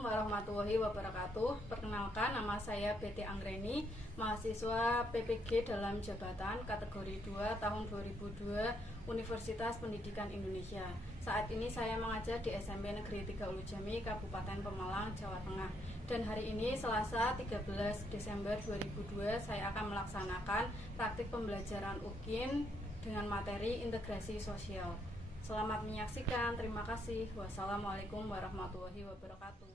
Warahmatullahi wabarakatuh. Perkenalkan, nama saya Betty Anggreni, mahasiswa PPG dalam jabatan kategori 2 tahun 2002 Universitas Pendidikan Indonesia. Saat ini saya mengajar di SMP Negeri 3 Ulu Jami, Kabupaten Pemalang, Jawa Tengah. Dan hari ini Selasa 13 Desember 2002 saya akan melaksanakan praktik pembelajaran UKIN dengan materi integrasi sosial. Selamat menyaksikan, terima kasih. Wassalamualaikum warahmatullahi wabarakatuh.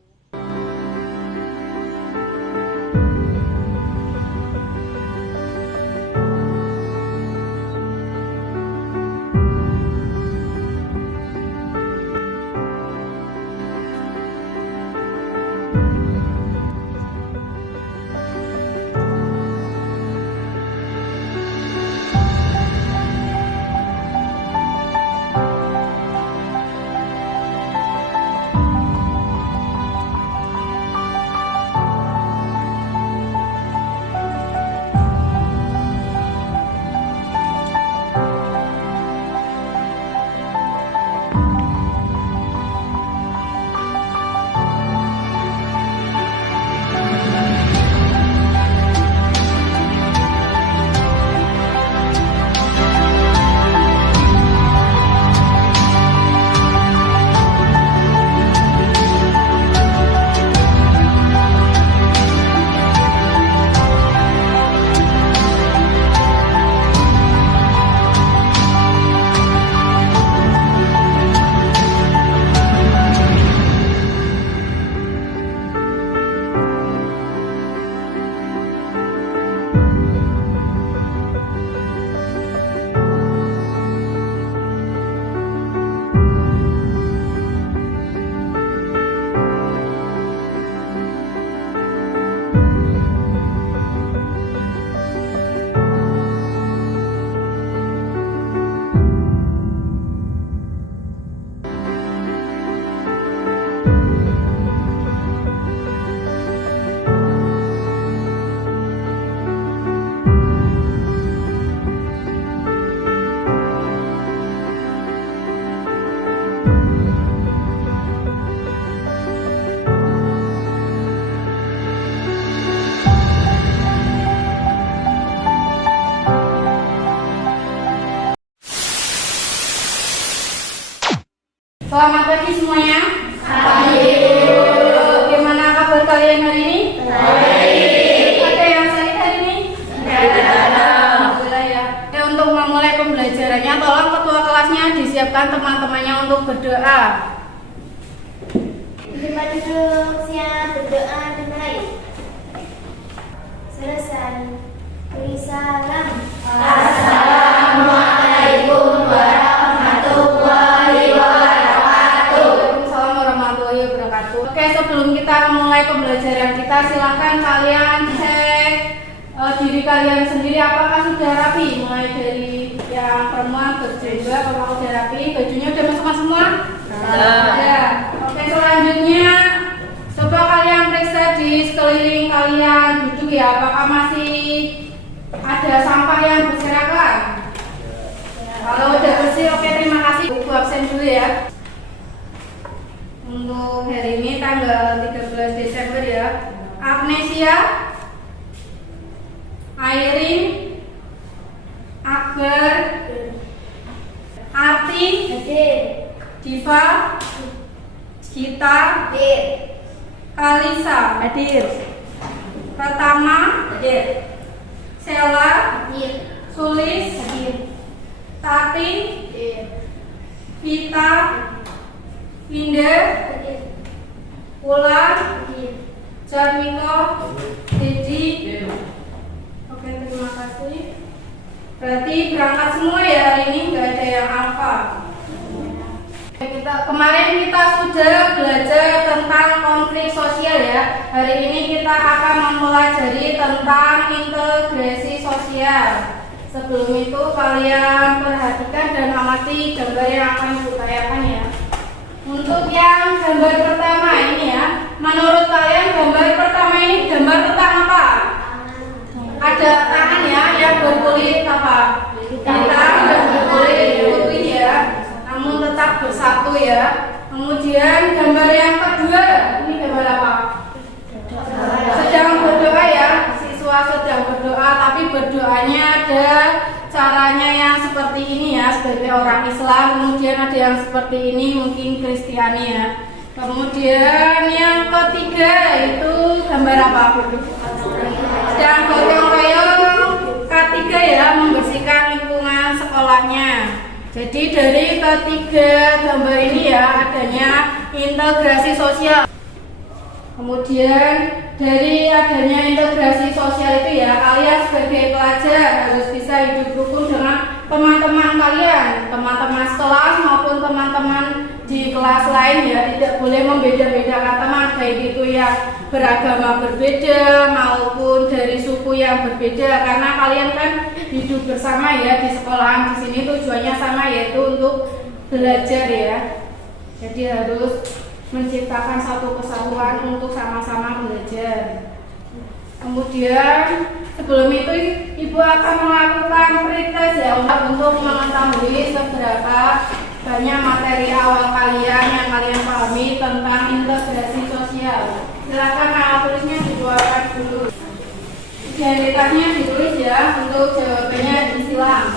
Selamat pagi semuanya. Bagaimana kabar kalian hari ini? Baik. Ada yang sakit hari ini? Alhamdulillah ya. Untuk memulai pembelajarannya, tolong ketua kelasnya disiapkan teman-temannya untuk berdoa. Tempat duduk, siap berdoa dimulai. Selesai. Beri salam. Assalamualaikum warahmatullahi wabarakatuh. Waalaikumsalam warahmatullahi wabarakatuh. Oke, sebelum kita memulai pembelajaran kita, silakan kalian cek diri kalian sendiri apakah sudah rapi. Mulai dari yang perempuan berjilbab, apakah sudah rapi, bajunya sudah masuk semua? Ya. Oke, selanjutnya coba kalian periksa di sekeliling kalian duduk ya, apakah masih ada sampah yang berserakan? Kalau udah bersih, oke, terima kasih. Buku absen dulu ya. Untuk hari ini tanggal 13 Desember ya. Agnesia, Airin, Akbar, Arti, Diva, Gita, Kalisa, Pratama, Sela, Sulis, Tati, Vita, Winda, Ular, Jarmiko, Didi. Oke, terima kasih. Berarti berangkat semua ya hari ini, nggak ada yang alfa. Kemarin kita sudah belajar tentang konflik sosial ya. Hari ini kita akan mempelajari tentang integrasi sosial. Sebelum itu kalian perhatikan dan amati gambar yang akan diupayakan ya. Untuk yang gambar pertama ini ya, menurut kalian gambar pertama ini gambar tentang apa? Ada tangan ya yang berkulit apa? Hitam dan berkulit putih ya, namun tetap bersatu ya. Kemudian gambar yang kedua, ini gambar apa? Sedang berdoa ya, siswa sedang berdoa, tapi berdoanya ada caranya yang seperti ini ya, sebagai orang Islam. Kemudian ada yang seperti ini, mungkin Kristiani ya. Kemudian yang ketiga itu gambar apa? Sedang gotong royong K3 ya, membersihkan lingkungan sekolahnya. Jadi dari ketiga gambar ini ya adanya integrasi sosial. Kemudian dari adanya integrasi sosial itu ya, kalian sebagai pelajar harus bisa hidup rukun dengan teman-teman kalian, teman-teman sekelas maupun teman-teman di kelas lain ya. Tidak boleh membeda-bedakan teman, baik itu yang beragama berbeda maupun dari suku yang berbeda, karena kalian kan hidup bersama ya di sekolahan. Di sini tujuannya sama, yaitu untuk belajar ya. Jadi harus menciptakan satu kesatuan untuk sama-sama belajar. Kemudian sebelum itu ibu akan melakukan pretest ya, untuk mengetahui seberapa banyak materi awal kalian yang kalian pahami tentang integrasi sosial. Silakan alat tulisnya dikeluarkan dulu. Identitasnya ditulis ya, untuk jawabannya disilang.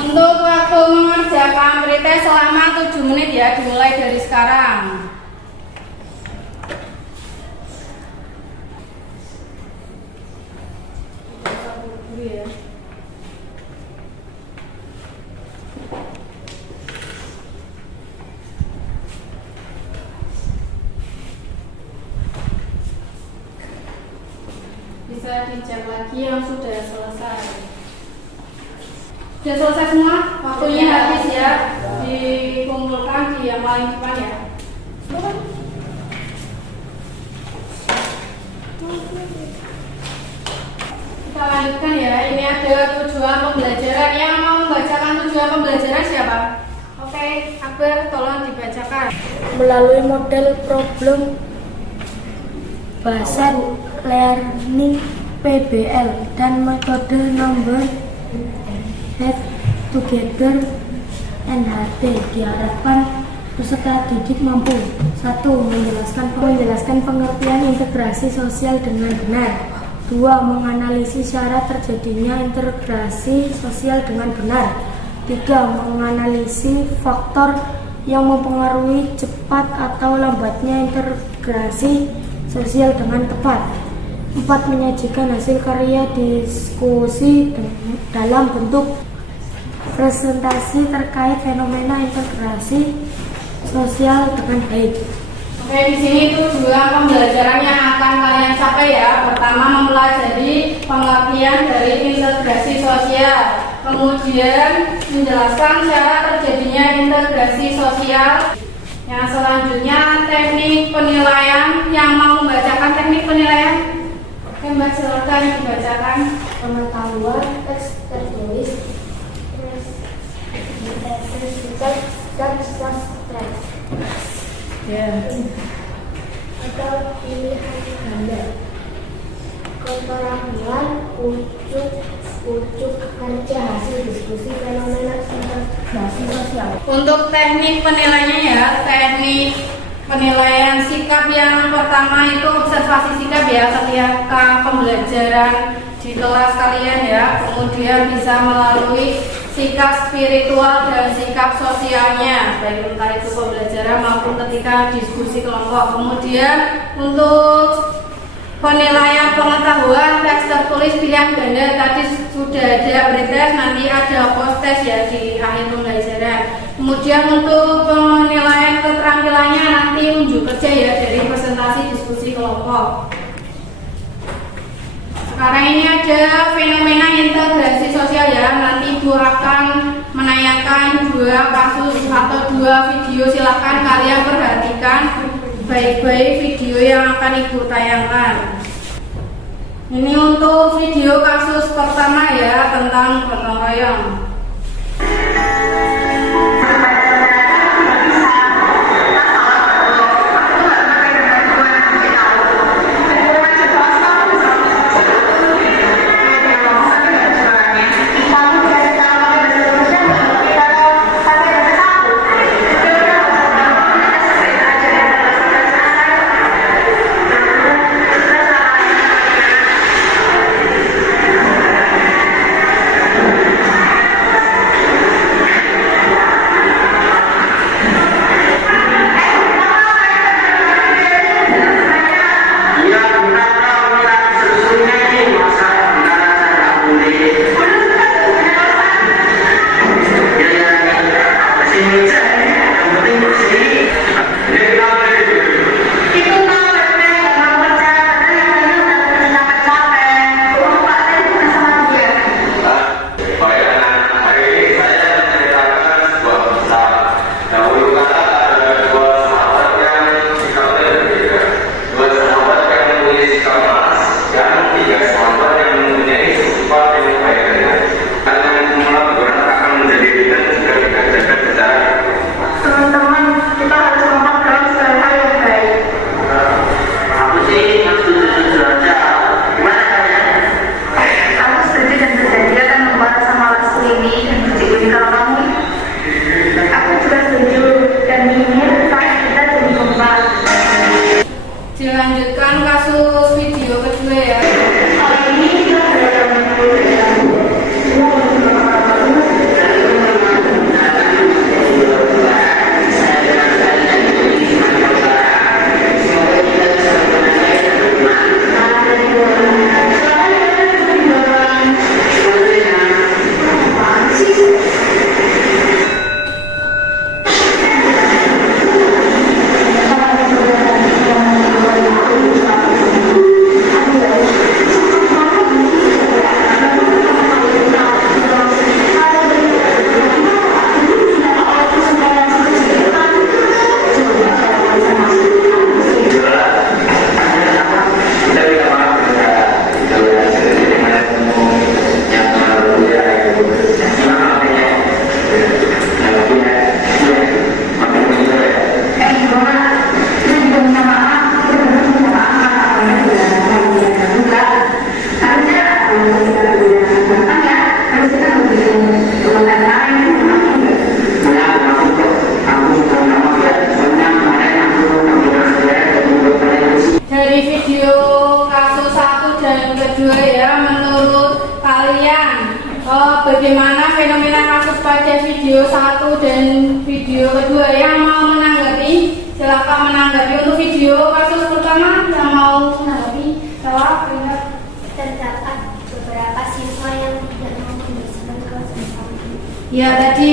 Untuk waktu mengerjakan pretest selama 7 menit ya, dimulai dari sekarang. Bisa dicek lagi yang sudah selesai. Sudah selesai semua? Waktunya habis ya. Dikumpulkan di yang paling depan ya. Kita lanjutkan ya. Ini ada tujuan pembelajaran. Yang mau membacakan tujuan pembelajaran siapa? Oke, Akbar, tolong dibacakan. Melalui model problem bahasa learning PBL dan metode number Head Together NHT, diharapkan peserta didik mampu 1. Menjelaskan pengertian integrasi sosial dengan benar. 2. Menganalisis syarat terjadinya integrasi sosial dengan benar. 3. Menganalisis faktor yang mempengaruhi cepat atau lambatnya integrasi sosial dengan tepat. 4. Menyajikan hasil karya diskusi dalam bentuk presentasi terkait fenomena integrasi sosial dengan baik. Oke, di sini tujuan pembelajaran yang akan kalian capai ya. Pertama, mempelajari pengertian dari integrasi sosial. Kemudian menjelaskan cara terjadinya integrasi sosial. Yang selanjutnya teknik penilaian. Yang mau membacakan teknik penilaian? Oke, Mbak, silakan dibacakan. Pengetahuan teks tertulis dan sastra Ya. atau pilihan ganda, keterangan ujuk kerja hasil diskusi fenomena integrasi sosial. Untuk teknik penilaiannya ya, teknik penilaian sikap yang pertama itu observasi sikap ya, ketika pembelajaran di kelas kalian ya. Kemudian bisa melalui sikap spiritual dan sikap sosialnya, baik entah itu pembelajaran maupun ketika diskusi kelompok. Kemudian untuk penilaian pengetahuan teks tertulis pilihan ganda tadi sudah ada pretest, nanti ada post test ya di akhir pembelajaran. Kemudian untuk penilaian keterampilannya nanti unjuk kerja ya dari presentasi diskusi kelompok. Sekarang ini ada fenomena integrasi sosial ya. Nanti Ibu akan menayangkan 2 kasus atau 2 video. Silakan kalian perhatikan baik-baik video yang akan Ibu tayangkan. Ini untuk video kasus pertama ya, tentang gotong royong. Dilanjutkan kasus video kedua ya. Bagaimana fenomena kasus pada video 1 dan video kedua? Yang mau menanggapi silakan menanggapi. Untuk video kasus pertama yang mau menanggapi jawab. Terdapat beberapa siswa yang tidak mau membersihkan kelas bersama. Ya tadi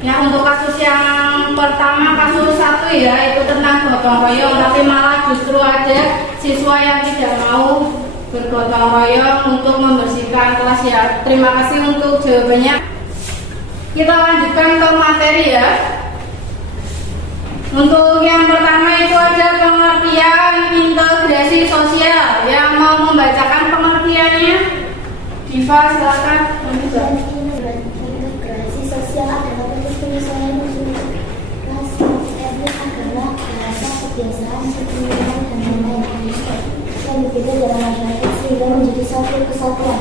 yang untuk kasus yang pertama kasus 1 ya itu tentang gotong royong, tapi malah justru ada siswa yang tidak mau bergotong royong untuk membersihkan kelas ya. Terima kasih untuk jawabannya. Kita lanjutkan ke materi ya. Untuk yang pertama itu ada pengertian integrasi sosial. Yang mau membacakan pengertiannya, Diva silakan. Integrasi sosial adalah proses penyesuaian unsur ras, etnis, agama, bahasa, kebiasaan, kepemilikan, dan lain-lain yang berbeda dalam masyarakat sehingga menjadi satu kesatuan.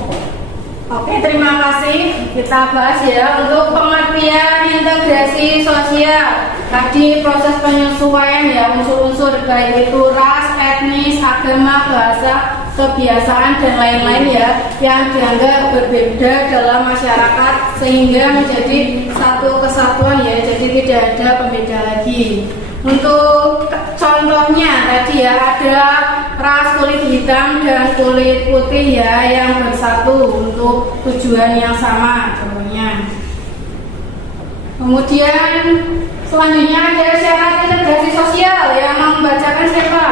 Oke, terima kasih. Kita bahas ya untuk pengertian integrasi sosial. Tadi proses penyesuaian ya unsur-unsur baik itu ras, etnis, agama, bahasa, kebiasaan dan lain-lain ya yang dianggap berbeda dalam masyarakat sehingga menjadi satu kesatuan ya, jadi tidak ada pembeda lagi. Untuk contohnya tadi ya, ada ras kulit hitam dan kulit putih ya yang bersatu untuk tujuan yang sama contohnya. Kemudian selanjutnya ada syarat integrasi sosial yang membacakan siapa?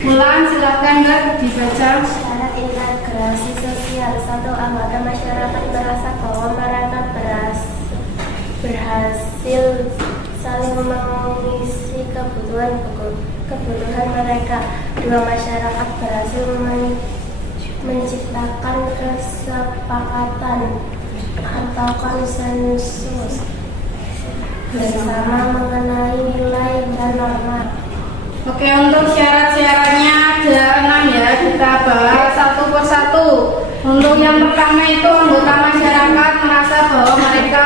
Mulan, silakan Mbak dibaca. Syarat integrasi sosial: satu, anggota masyarakat merasa bahwa mereka berhasil saling mengisi kebutuhan mereka. Dua, masyarakat berhasil menciptakan kesepakatan atau konsensus bersama mengenai nilai dan norma. Oke, untuk syarat-syaratnya ada 6 ya, kita bahas satu persatu. Untuk yang pertama itu anggota masyarakat merasa bahwa mereka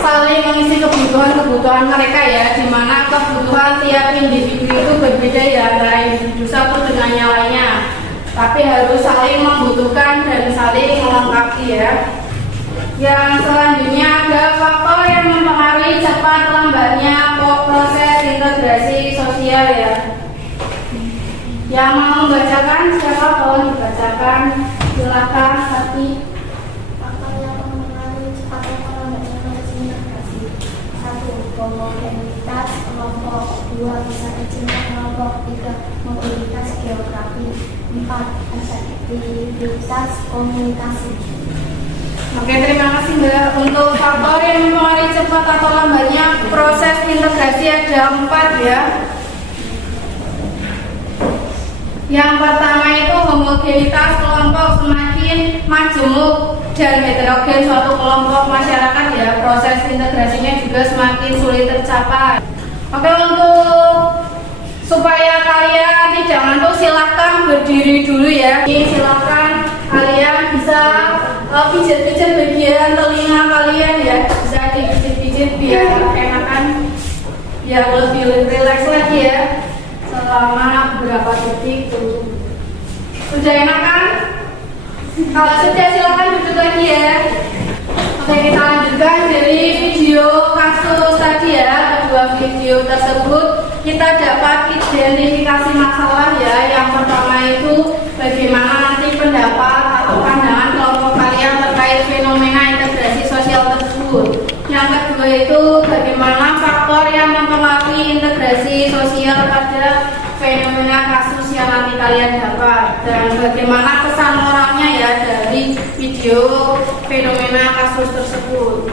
saling mengisi kebutuhan mereka ya, di mana kebutuhan tiap individu itu berbeda ya antara individu satu dengan yang lainnya, tapi harus saling membutuhkan dan saling melengkapi ya. Yang selanjutnya ada faktor yang mempengaruhi cepat lambatnya proses integrasi sosial ya. Yang mau membacakan siapa? Tolong dibacakan, silakan. Tapi Faktor yang mempengaruhi cepat atau lambatnya proses integrasi: satu, homogenitas kelompok; dua, besar kecilnya kelompok; tiga, mobilitas geografi; empat, efektivitas komunikasi. Oke, terima kasih Mbak. Untuk faktor yang mempengaruhi cepat atau lambatnya proses integrasi ada 4 ya. Yang pertama itu homogenitas kelompok. Semakin majemuk dan heterogen suatu kelompok masyarakat ya, proses integrasinya juga semakin sulit tercapai. Oke, untuk supaya kalian tidak ngantuk silahkan berdiri dulu ya. Ini silahkan kalian bisa pijat-pijat bagian telinga kalian ya, bisa dipijit-pijit biar enakan, biar lebih rileks lagi ya selama beberapa detik tuh. Sudah enakan? Kalau sudah silahkan duduk lagi ya. Oke, kita lanjutkan dari video kasus tadi ya. Kedua video tersebut kita dapat identifikasi masalah ya. Yang pertama itu bagaimana nanti pendapat atau pandangan kelompok kalian terkait fenomena integrasi sosial tersebut. Yang kedua itu bagaimana faktor yang mempengaruhi integrasi sosial pada fenomena kasus yang nanti kalian dapat, dan bagaimana kesan moralnya ya dari video fenomena kasus tersebut.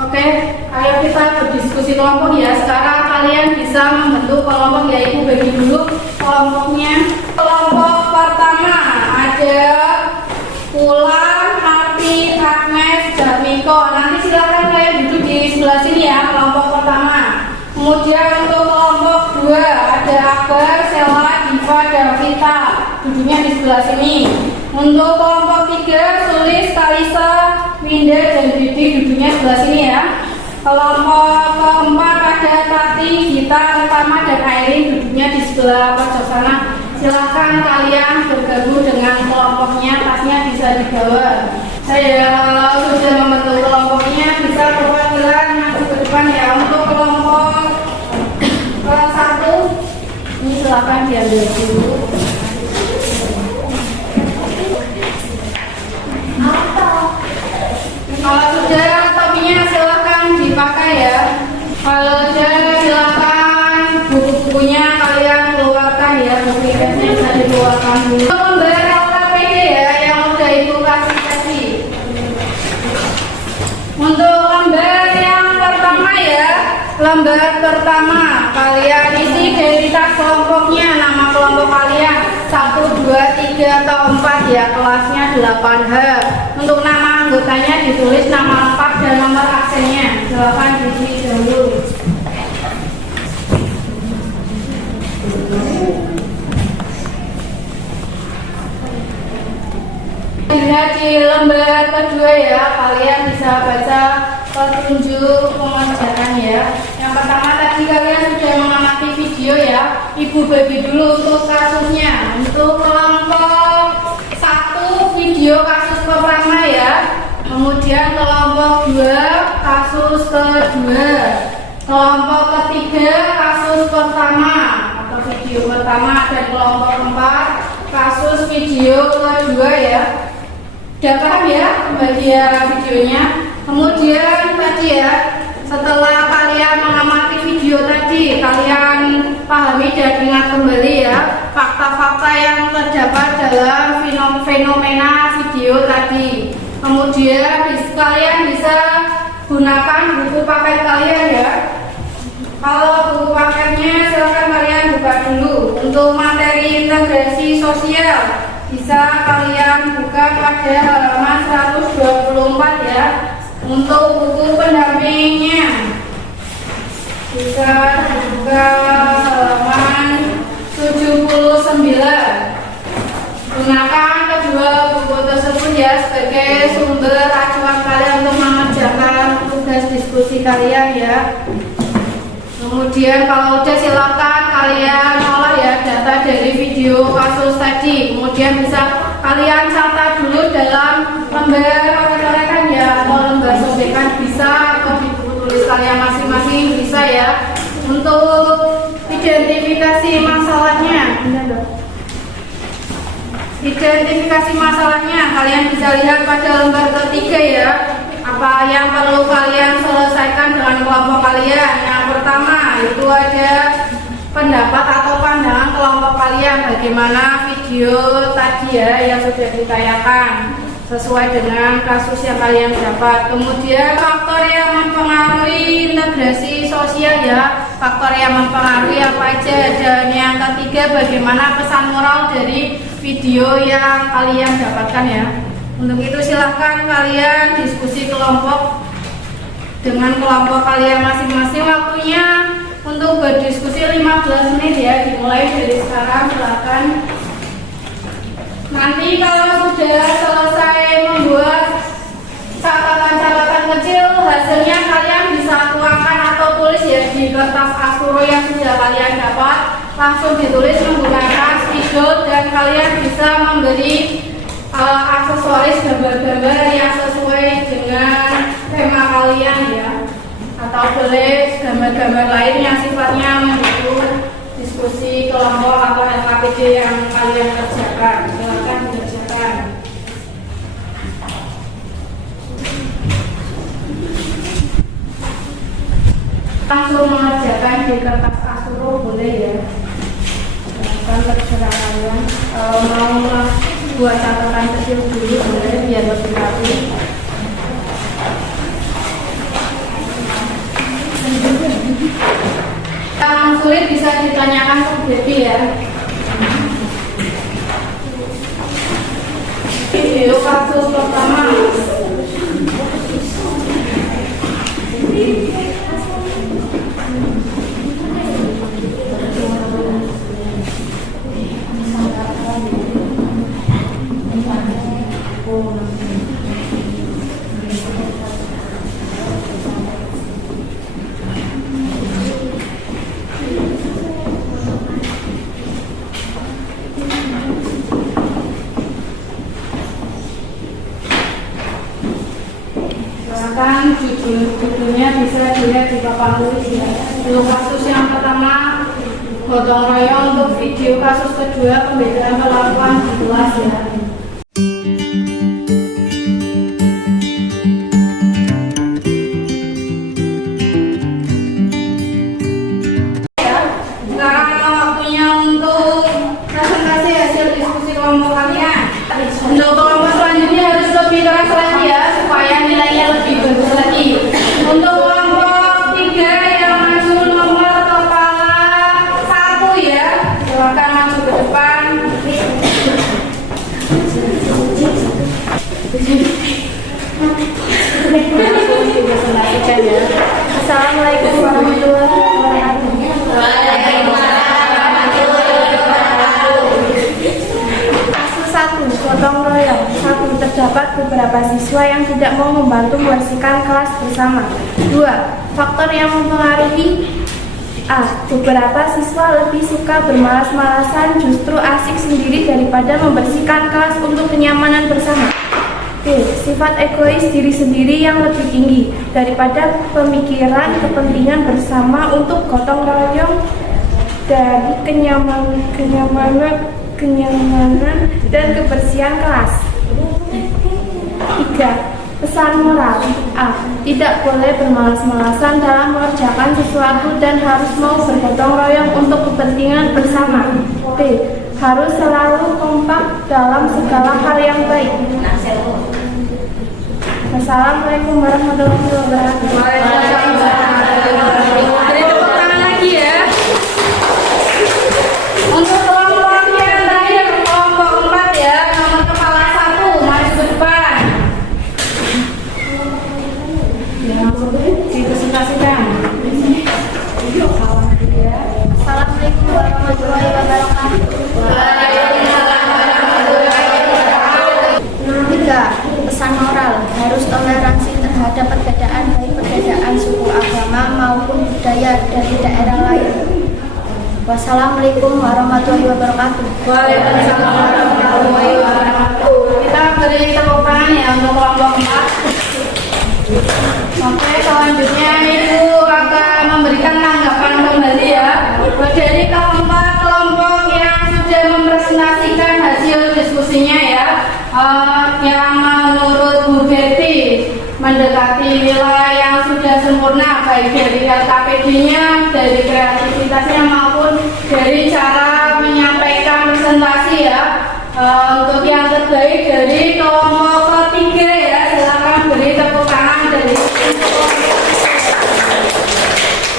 Oke, ayo kita berdiskusi kelompok ya. Sekarang kalian bisa membentuk kelompok, yaitu bagi dulu kelompoknya. Kelompok pertama ada Pulang, Marti, Agnes, Jatmiko. Nanti silakan kalian duduk di sebelah sini ya, kelompok pertama. Kemudian untuk kelompok 2 ada Akbar, Sela, Diva, dan Vita. Duduknya di sebelah sini. Untuk kelompok 3 Sulis, Kalisa, Winda, dan Didi. Duduknya sebelah sini ya. Kelompok keempat ada Tati, Gita, Utama, dan Aileen. Duduknya di sebelah pojok sana. Silahkan kalian bergabung dengan kelompoknya, tasnya bisa dibawa. Saya kalau sudah membentuk kelompoknya bisa perwakilan maju ke depan ya. Untuk kelompok kelas 1 ini silahkan diambil dulu. Kalau sudah topinya silahkan dipakai ya. Kalau sudah silahkan buku-bukunya kalian keluarkan ya. Buku-bukunya bisa dikeluarkan dulu. Lembar LKPD ya yang udah ibu kasih tadi. Untuk lembar yang pertama ya, lembar pertama kalian isi identitas kelompoknya, nama kelompok kalian 1, 2, 3, atau 4 ya, kelasnya 8H. Untuk nama anggotanya ditulis nama lengkap dan nomor aksennya. Silakan diisi dahulu. Dilihat di lembar kedua ya, kalian bisa baca petunjuk pengerjaan ya. Yang pertama tadi kalian sudah mengamati video ya. Ibu bagi dulu untuk kasusnya. Untuk kelompok 1 video kasus pertama ya. Kemudian kelompok 2 kasus kedua. Kelompok ketiga kasus pertama atau video pertama, dan kelompok 4 kasus video kedua ya. Udah paham ya pembagian videonya? Kemudian tadi ya, setelah kalian mengamati video tadi, kalian pahami dan ingat kembali ya fakta-fakta yang terdapat dalam fenomena video tadi. Kemudian kalian bisa gunakan buku paket kalian ya. Kalau buku paketnya silahkan kalian buka dulu. Untuk materi integrasi sosial bisa kalian buka pada halaman 124 ya. Untuk buku pendampingnya bisa dibuka halaman 79. Gunakan kedua buku tersebut ya sebagai sumber acuan kalian untuk mengerjakan tugas diskusi kalian ya. Kemudian kalau udah silakan kalian olah ya data dari video kasus tadi. Kemudian bisa kalian catat dulu dalam lembar coretan ya, atau lembar sobekan bisa, atau di buku tulis kalian masing-masing bisa ya. Untuk identifikasi masalahnya, identifikasi masalahnya kalian bisa lihat pada lembar ketiga ya. Apa yang perlu kalian selesaikan dengan kelompok kalian? Yang pertama itu ada pendapat atau pandangan kelompok kalian bagaimana video tadi ya yang sudah ditayangkan sesuai dengan kasus yang kalian dapat. Kemudian faktor yang mempengaruhi integrasi sosial ya, faktor yang mempengaruhi apa aja. Dan yang ketiga bagaimana pesan moral dari video yang kalian dapatkan ya. Untuk itu silahkan kalian diskusi kelompok dengan kelompok kalian masing-masing. Waktunya untuk berdiskusi 15 menit ya, dimulai dari sekarang silahkan. Nanti kalau sudah selesai membuat catatan-catatan kecil, hasilnya kalian bisa tuangkan atau tulis ya di kertas Asturo yang sudah kalian dapat. Langsung ditulis menggunakan spidol dan kalian bisa memberi aksesoris gambar-gambar yang sesuai dengan tema kalian ya, atau boleh gambar-gambar lain yang sifatnya mendukung diskusi kelompok atau LKPD yang kalian kerjakan. Silakan dikerjakan. Langsung mengerjakan di kertas Asturo boleh ya. Silakan terserah kalian. Kalau mau buat catatan kecil dulu boleh biar lebih rapi. Yang sulit bisa ditanyakan ke Baby ya. Video kasus pertama. Silakan judulnya bisa dilihat di papan tulis ya. Untuk kasus yang pertama gotong royong, untuk video kasus kedua pembedaan perlakuan di kelas ya. Sekarang waktunya untuk presentasi hasil diskusi kelompok kalian. Untuk kelompok selanjutnya harus lebih keras lagi ya, supaya nilainya lebih bagus lagi. Untuk kelompok 3 yang maju nomor kepala 1 ya, silakan maju ke depan. Assalamualaikum warahmatullahi wabarakatuh. Kasus 1, gotong royong. 1, terdapat beberapa siswa yang tidak mau membantu membersihkan kelas bersama. 2, faktor yang mempengaruhi A. Beberapa siswa lebih suka bermalas-malasan, justru asik sendiri daripada membersihkan kelas untuk kenyamanan bersama. B. Sifat egois diri sendiri yang lebih tinggi daripada pemikiran kepentingan bersama untuk gotong royong dari kenyamanan dan kebersihan kelas. 3. Pesan moral. A. Tidak boleh bermalas-malasan dalam mengerjakan sesuatu dan harus mau bergotong royong untuk kepentingan bersama. B. Harus selalu kompak dalam segala hal yang baik. Wassalamualaikum warahmatullahi wabarakatuh. Beri tepuk tangan lagi ya. Untuk kelompok yang terakhir, kelompok 4 ya, nomor kepala 1, mari ke depan. Dipresentasikan. Assalamualaikum warahmatullahi wabarakatuh. Nomor 3, pesan moral. Harus toleransi terhadap perbedaan, baik perbedaan suku, agama maupun budaya dari daerah lain. Wassalamualaikum warahmatullahi wabarakatuh. Waalaikumsalam warahmatullahi wabarakatuh. Kita beri tepuk tangan ya untuk kelompok 4. Oke, selanjutnya Ibu akan memberikan tanggapan kembali ya dari kelompok yang sudah mempresentasikan hasil diskusinya ya, yang menurut Bu Betty mendekati nilai yang sudah sempurna baik dari LKPD-nya, dari kreativitasnya maupun dari cara menyampaikan presentasi ya. Untuk yang terbaik dari kelompok ketiga ya, silakan beri tepuk tangan dari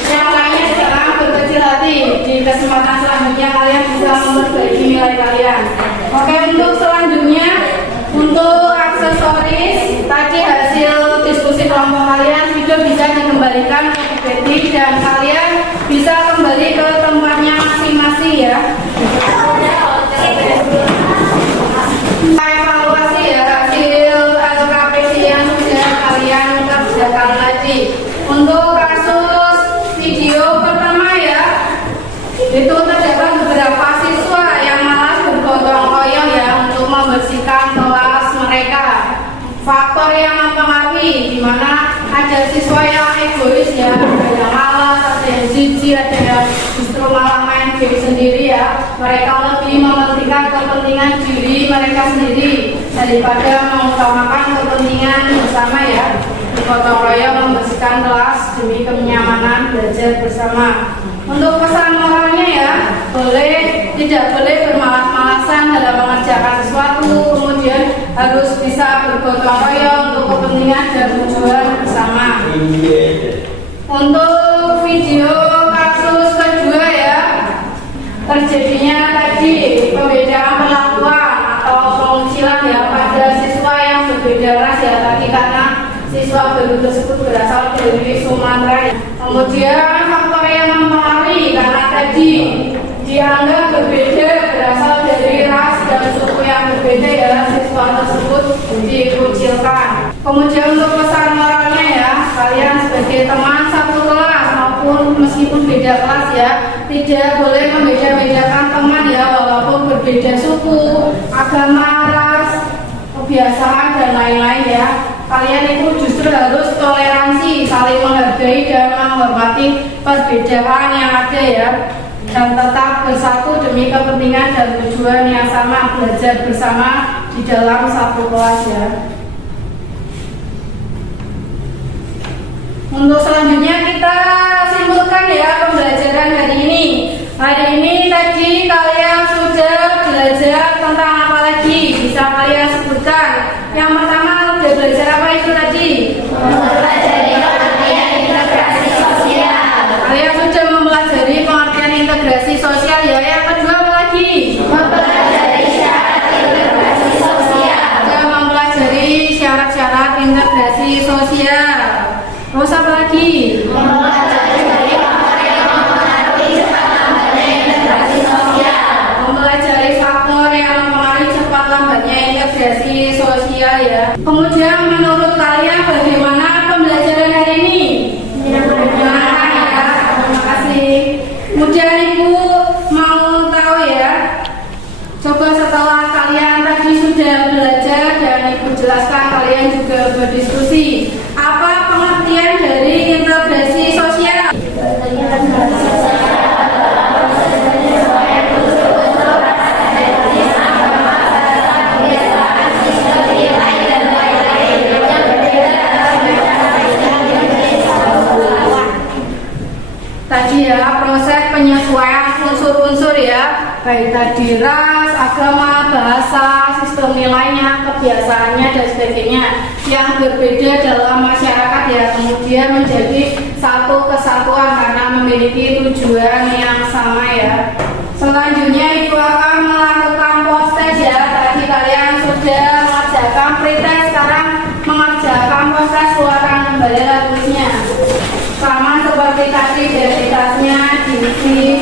yang lainnya. Sekarang berkecil hati, di kesempatan selanjutnya kalian bisa memperbaiki nilai kalian. Oke, untuk selanjutnya untuk aksesoris tadi hasil diskusi kelompok kalian video bisa dikembalikan ke Betty dan kalian bisa kembali ke tempatnya masing-masing ya. Evaluasi ya hasil LKPD yang sudah kalian kerjakan tadi. Untuk kasus video pertama ya, itu terdapat beberapa siswa yang malas bergotong royong ya untuk membersihkan kelas mereka. Faktor yang mempengaruhi di mana ada siswa yang egois ya, ada yang malas, ada yang jijik, ada yang justru malah main game sendiri ya. Mereka lebih mementingkan kepentingan diri mereka sendiri daripada mengutamakan kepentingan bersama ya. Gotong royong membersihkan kelas demi kenyamanan belajar bersama. Untuk pesan moralnya ya, tidak boleh bermalas-malasan dalam mengerjakan sesuatu, kemudian harus bisa bergotong royong untuk kepentingan dan tujuan bersama. Untuk video kasus kedua ya, terjadinya tadi pembedaan perlakuan atau pengucilan ya pada siswa yang berbeda ras ya tadi karena siswa baru tersebut berasal dari Sumatera. Kemudian faktor yang mempengaruhi karena tadi dianggap berbeda berasal dari ras dan suku yang berbeda ya, siswa tersebut dikucilkan. Kemudian untuk pesan moralnya ya, kalian sebagai teman satu kelas maupun meskipun beda kelas ya, tidak boleh membeda-bedakan teman ya, walaupun berbeda suku, agama, ras, kebiasaan dan lain-lain ya. Kalian itu justru harus toleransi, saling menghargai dan menghormati perbedaan yang ada ya, dan tetap bersatu demi kepentingan dan tujuan yang sama, belajar bersama di dalam satu kelas ya. Untuk selanjutnya kita simpulkan ya pembelajaran hari ini. Hari ini tadi kalian sudah belajar tentang apa lagi? Bisa kalian sebutkan? Yang pertama udah belajar apa itu tadi? Mempelajari pengertian integrasi sosial. Kalian sudah mempelajari pengertian integrasi sosial ya. Yang kedua apa lagi? Mempelajari syarat integrasi sosial. Sudah mempelajari syarat-syarat integrasi sosial. Terus apa lagi? Mempelajari faktor yang mempengaruhi cepat lambatnya integrasi sosial. Mempelajari faktor yang mempengaruhi cepat lambatnya integrasi sosial ya. Kemudian menurut kalian bagaimana pembelajaran hari ini? Menyenangkan ya. Terima kasih. Kemudian Ibu mau tahu ya, coba setelah kalian tadi sudah belajar dan Ibu jelaskan, kalian juga berdiskusi. Apa pengertian dari integrasi sosial? Tadi ya, proses penyesuaian unsur-unsur ya, baik tadi ras, agama, bahasa, sistem nilainya, kebiasaannya dan sebagainya yang berbeda dalam masyarakat ya, kemudian menjadi satu kesatuan karena memiliki tujuan yang sama ya. Selanjutnya Ibu akan melakukan post-test ya. Tadi kalian sudah mengerjakan pretest, sekarang mengerjakan post-test, keluarkan kembali tulisnya. Sama seperti tadi, identitasnya diisi,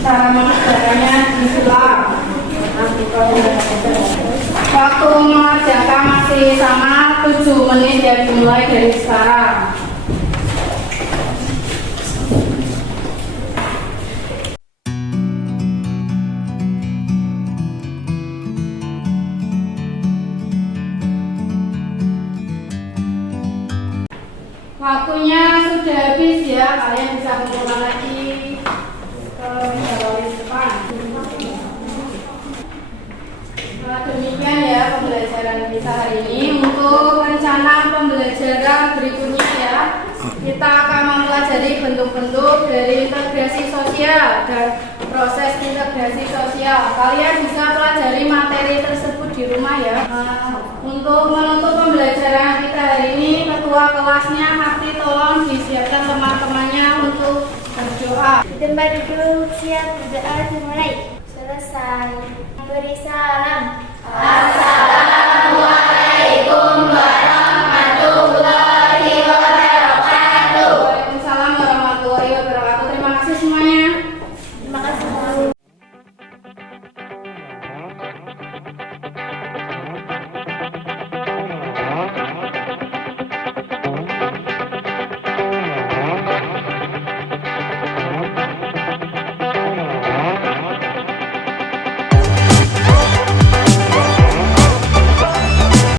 cara mengerjakannya diulang. Waktu mengerjakan masih sama 7 menit ya, dimulai dari sekarang. Waktunya sudah habis ya, kalian bisa mengulang lagi ke bagian depan. Demikian ya pembelajaran kita hari ini. Untuk rencana pembelajaran berikutnya ya, kita akan mempelajari bentuk-bentuk dari integrasi sosial dan proses integrasi sosial. Kalian bisa pelajari materi tersebut di rumah ya. Untuk menutup pembelajaran kita hari ini, ketua kelasnya Hati tolong disiapkan teman-temannya untuk berdoa. Tempat duduk siap, berdoa dimulai. Selesai. Beri salam. Assalamualaikum warahmatullahi